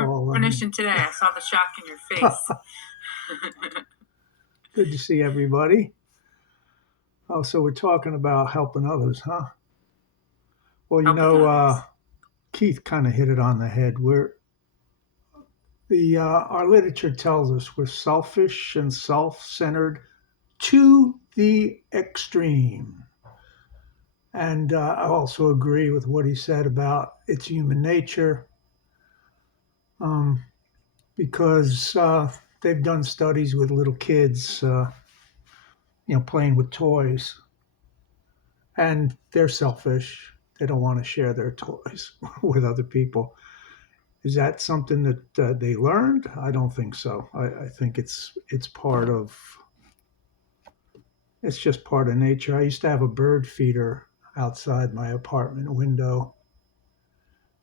alcohol. premonition today. I saw the shock in your face. Good to see everybody. Oh, so we're talking about helping others, huh? Well, Helping others. Keith kind of hit it on the head. Our literature tells us we're selfish and self-centered to the extreme. And I also agree with what he said about it's human nature, um, because they've done studies with little kids, playing with toys, and they're selfish. They don't want to share their toys with other people. Is that something that they learned? I don't think so. I think it's just part of nature. I used to have a bird feeder outside my apartment window,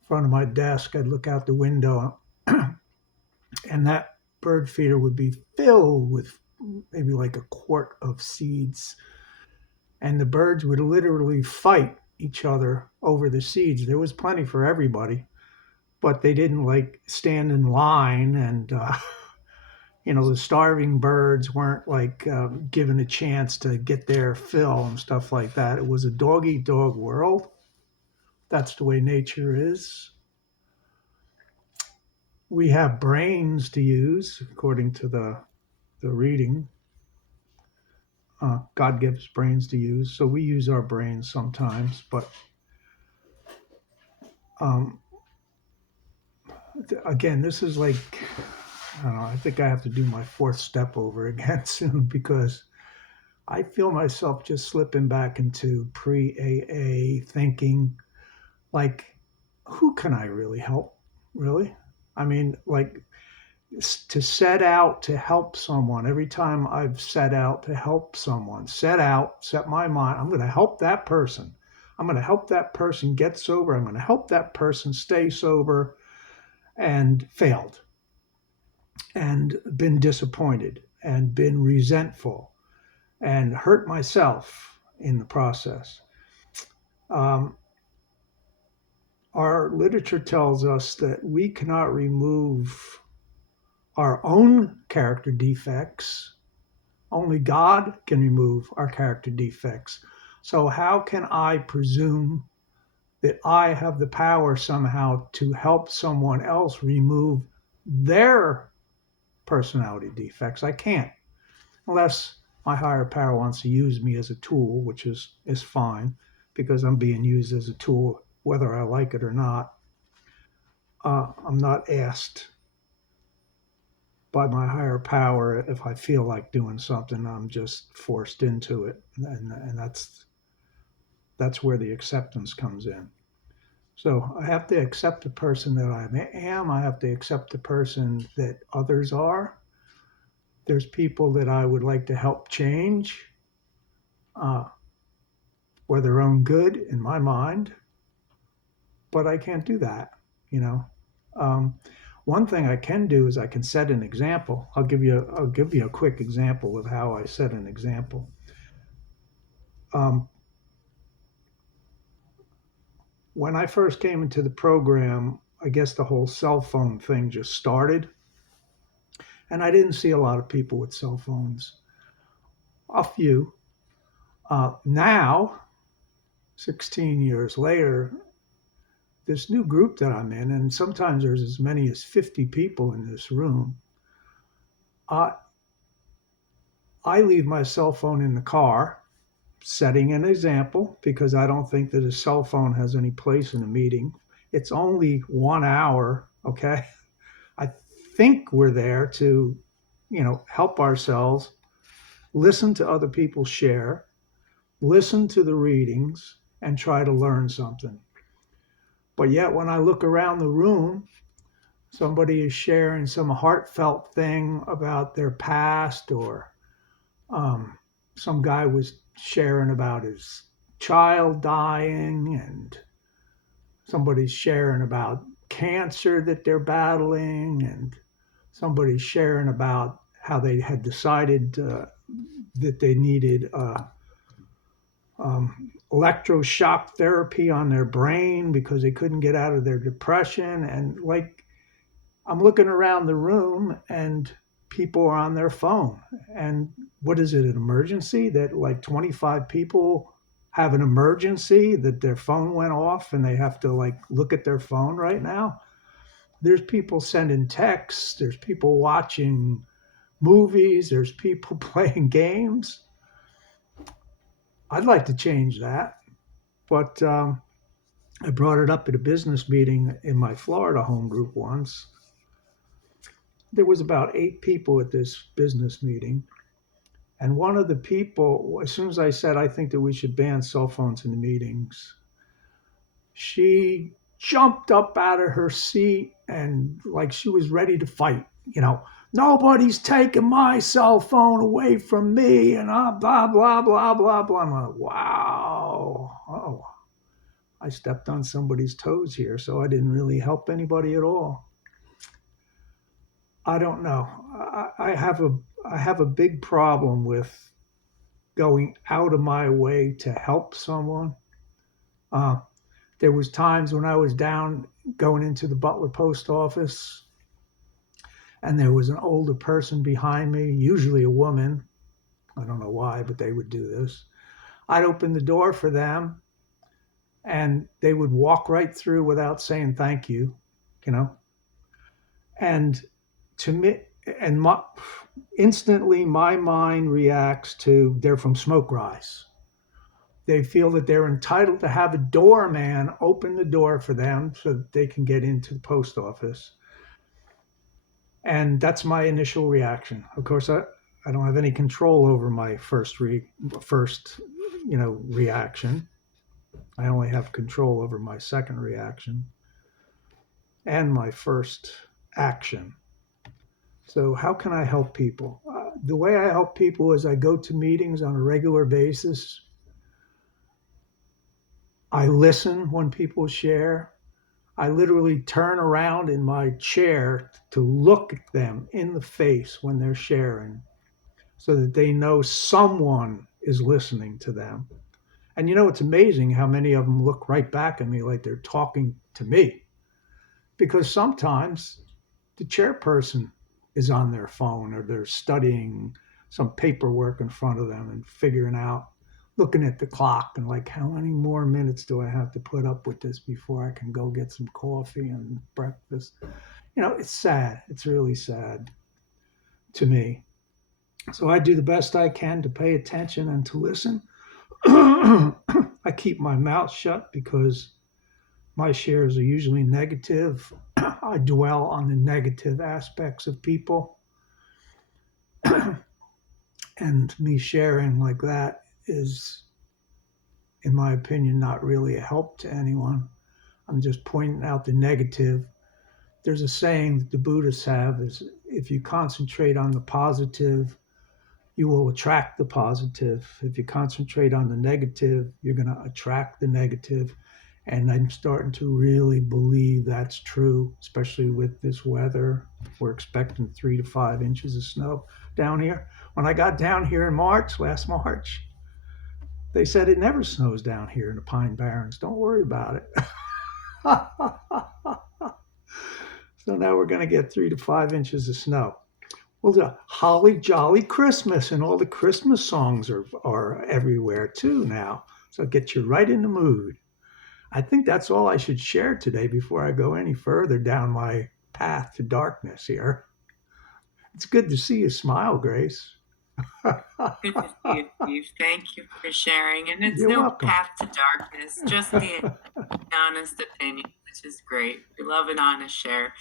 in front of my desk. I'd look out the window, and that bird feeder would be filled with maybe like a quart of seeds, and the birds would literally fight each other over the seeds. There was plenty for everybody, but they didn't like stand in line, and the starving birds weren't like given a chance to get their fill and stuff like that. It was a dog eat dog world. That's the way nature is. We have brains to use according to the reading. God gives brains to use, so we use our brains sometimes. But um, again, this is like, I don't know, I think I have to do my fourth step over again soon, because I feel myself just slipping back into pre AA thinking, like, who can I really help? Really? I mean, like, to set out to help someone, every time I've set out to help someone, set my mind, I'm going to help that person. I'm going to help that person get sober. I'm going to help that person stay sober, and failed, and been disappointed, and been resentful, and hurt myself in the process. Um, our literature tells us that we cannot remove our own character defects. Only God can remove our character defects. So, how can I presume that I have the power somehow to help someone else remove their personality defects? I can't, unless my higher power wants to use me as a tool, which is fine, because I'm being used as a tool whether I like it or not. I'm not asked by my higher power if I feel like doing something. I'm just forced into it, and that's where the acceptance comes in. So I have to accept the person that I am. I have to accept the person that others are. There's people that I would like to help change uh, for their own good in my mind, but I can't do that. You know, um, one thing I can do is I can set an example. I'll give you a quick example of how I set an example. Um, when I first came into the program, I guess the whole cell phone thing just started, and I didn't see a lot of people with cell phones. A few. Now, 16 years later, this new group that I'm in, and sometimes there's as many as 50 people in this room, I, I leave my cell phone in the car, setting an example, because I don't think that a cell phone has any place in a meeting. It's only 1 hour, okay? I think we're there to, help ourselves, listen to other people share, listen to the readings, and try to learn something. But yet, when I look around the room, somebody is sharing some heartfelt thing about their past, or um, some guy was sharing about his child dying, and somebody's sharing about cancer that they're battling, and somebody's sharing about how they had decided that they needed electroshock therapy on their brain because they couldn't get out of their depression. And like, I'm looking around the room and people are on their phone. And what is it, an emergency that like 25 people have an emergency that their phone went off and they have to like look at their phone right now? There's people sending texts, there's people watching movies, there's people playing games. I'd like to change that, but I brought it up at a business meeting in my Florida home group once. There was about 8 people at this business meeting, and one of the people, as soon as I said I think that we should ban cell phones in the meetings, she jumped up out of her seat and like she was ready to fight. You know, nobody's taking my cell phone away from me, and blah blah blah blah blah. I'm like, wow, oh, I stepped on somebody's toes here, so I didn't really help anybody at all. I don't know. I have a big problem with going out of my way to help someone. Uh, there was times when I was down going into the Butler post office, and there was an older person behind me, usually a woman. I don't know why, but they would do this. I'd open the door for them, and they would walk right through without saying thank you, you know. And to me, and instantly my mind reacts to they're from Smoke Rise. They feel that they're entitled to have a doorman open the door for them so that they can get into the post office. And that's my initial reaction. Of course, I don't have any control over my first reaction. I only have control over my second reaction and my first action. So how can I help people? The way I help people is I go to meetings on a regular basis. I listen when people share. I literally turn around in my chair to look at them in the face when they're sharing so that they know someone is listening to them. And you know, it's amazing how many of them look right back at me like they're talking to me because sometimes the chairperson is on their phone or they're studying some paperwork in front of them and figuring out, looking at the clock and like, how many more minutes do I have to put up with this before I can go get some coffee and breakfast? You know, it's sad. It's really sad to me. So I do the best I can to pay attention and to listen. I keep my mouth shut because my shares are usually negative. I dwell on the negative aspects of people. And me sharing like that is, in my opinion, not really a help to anyone. I'm just pointing out the negative. There's a saying that the Buddhists have is if you concentrate on the positive, you will attract the positive. If you concentrate on the negative, you're going to attract the negative. And I'm starting to really believe that's true, especially with this weather. We're expecting 3 to 5 inches of snow down here. When I got down here in last March, they said it never snows down here in the Pine Barrens. Don't worry about it. So now we're going to get 3 to 5 inches of snow. Well, the Holly Jolly Christmas and all the Christmas songs are everywhere too now. So it gets you right in the mood. I think that's all I should share today before I go any further down my path to darkness here. It's good to see you smile, Grace. Good to see you, Steve. Thank you for sharing. And it's You're no welcome. path to darkness, just the honest opinion, which is great. We love an honest share.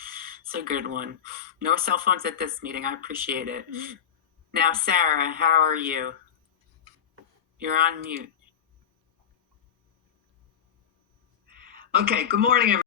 It's a good one. No cell phones at this meeting. I appreciate it. Now, Sarah, how are you? You're on mute. Okay, good morning, everyone.